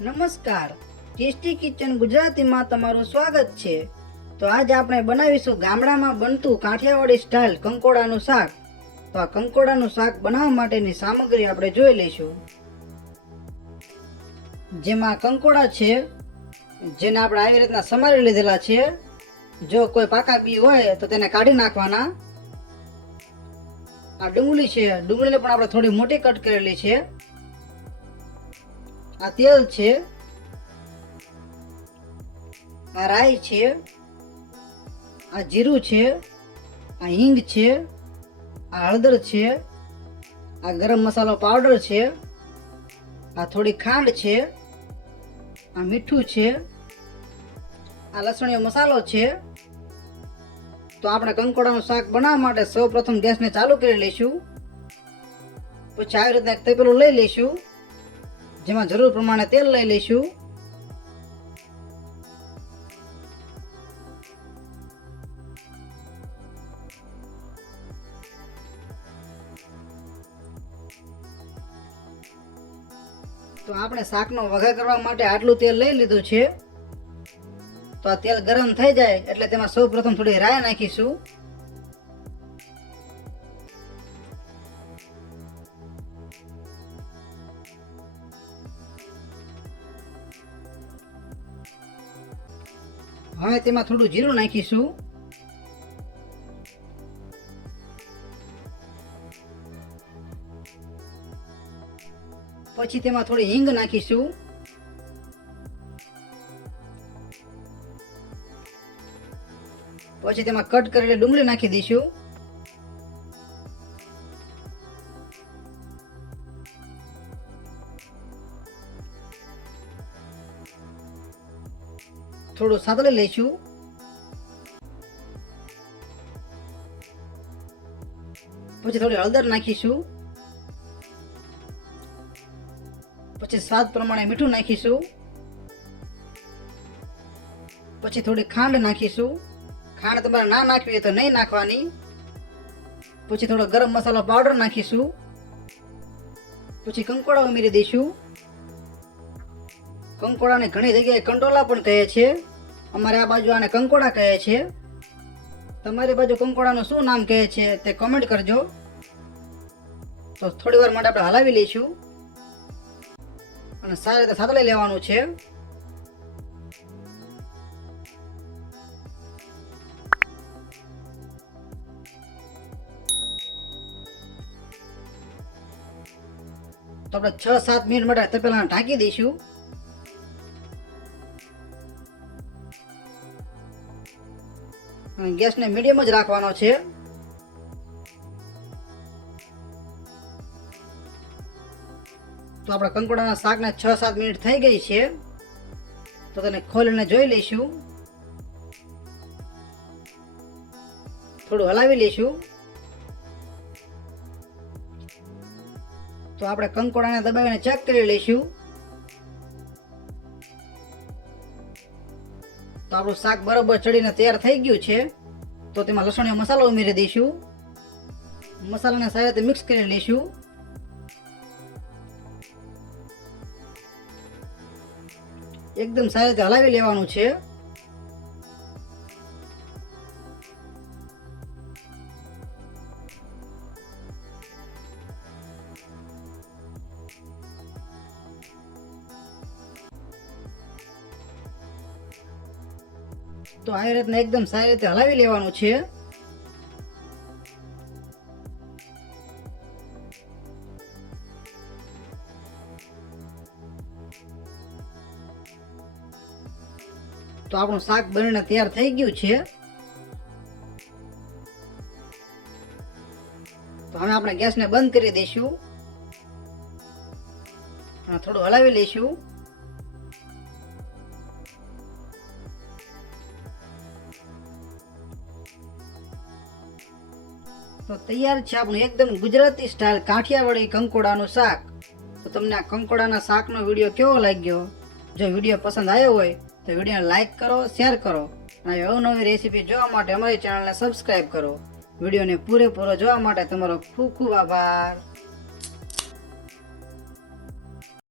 નમસ્કાર. Tasty kitchen ગુજરાતીમાં તમારું સ્વાગત છે. તો આજે આપણે બનાવીશું ગામડામાં બનતું કાઠિયાવાડી સ્ટાઇલ કંકોડાનું શાક. તો આ કંકોડાનું શાક બનાવવા માટેની સામગ્રી આપણે જોઈ લઈશું. જેમાં કંકોડા છે, જેને આપણે આવી રીતના સમારી લીધેલા છે. જો કોઈ પાકા બી હોય તો તેને કાઢી નાખવાના. આ ડુંગળી છે, ડુંગળીને પણ આપણે થોડી મોટી કટ કરેલી છે. આ તેલ છે, આ રાઈ છે, આ જીરું છે, આ હિંગ છે, આ હળદર છે, આ ગરમ મસાલો પાવડર છે, આ થોડી ખાંડ છે, આ મીઠું છે, આ લસણીયો મસાલો છે. તો આપણે કંકોડાનું શાક બનાવવા માટે સૌ પ્રથમ ગેસને ચાલુ કરી લઈશું. પછી આવી રીતના તપેલું લઈ લઈશું. જેમાં જરૂર પ્રમાણે તેલ લઈ લઈશું. તો આપણે શાકનો વઘાર કરવા માટે આટલું તેલ લઈ લીધું છે. તો આ તેલ ગરમ થઈ જાય એટલે તેમાં સૌ પ્રથમ થોડી રાય નાખીશું. હવે તેમાં થોડું જીરું નાખીશું. પછી તેમાં થોડી હિંગ નાખીશું. પછી તેમાં કટ કરેલી ડુંગળી નાખી દઈશું. થોડું સાંતળી લઈશું. પછી થોડી હળદર નાખીશું. પછી સ્વાદ પ્રમાણે મીઠું નાખીશું. પછી થોડી ખાંડ નાખીશું. ખાંડ તમારે ના નાખવી હોય તો નહીં નાખવાની. પછી થોડો ગરમ મસાલો પાવડર નાખીશું. પછી કંકોડા ઉમેરી દઈશું. કંકોડાને ઘણી જગ્યાએ કંટોલા પણ કહે છે. અમારે આ બાજુ આને કંકોડા કહે છે. તમારી બાજુ કંકોડાનું શું નામ કહે છે તે કમેન્ટ કરજો. તો થોડી વાર માટે આપણે હલાવી લઈશું. અને સારી રીતે સાતળી લેવાનું છે. તો આપણે છ સાત મિનિટ માટે તપેલા ઢાંકી દઈશું. ગેસને મીડિયમ જ રાખવાનો છે. તો આપણા કંકોડાના શાકને છ સાત મિનિટ થઈ ગઈ છે. તો તેને ખોલીને જોઈ લઈશું. થોડું હલાવી લઈશું. તો આપણે કંકોડાને દબાવીને ચેક કરી લઈશું. તો આપણું શાક બરોબર ચડીને તૈયાર થઈ ગયું છે, તો તેમાં લસણીયો મસાલો ઉમેરી દઈશું. મસાલાને સારી રીતે મિક્સ કરી લઈશું. એકદમ સારી રીતે હલાવી લેવાનું છે. તો આવી રીતના એકદમ સારી રીતે હલાવી લેવાનું છે. તો આપણું શાક બનીને તૈયાર થઈ ગયું છે. તો હવે આપણે ગેસને બંધ કરી દઈશું. થોડું હલાવી લઈશું. તો તૈયાર છે આપણું એકદમ ગુજરાતી સ્ટાઇલ કાઠિયાવાડી કંકોડાનું શાક. તો તમને આ કંકોડાના શાકનો વીડિયો કેવો લાગ્યો? જો વીડિયો પસંદ આવ્યો હોય, તો વિડીયોને લાઈક કરો શેર કરો. અને અવનવી રેસીપી જોવા માટે અમારી ચેનલને સબસ્ક્રાઈબ કરો. વિડીયોને પૂરેપૂરો જોવા માટે તમારો ખૂબ ખૂબ આભાર.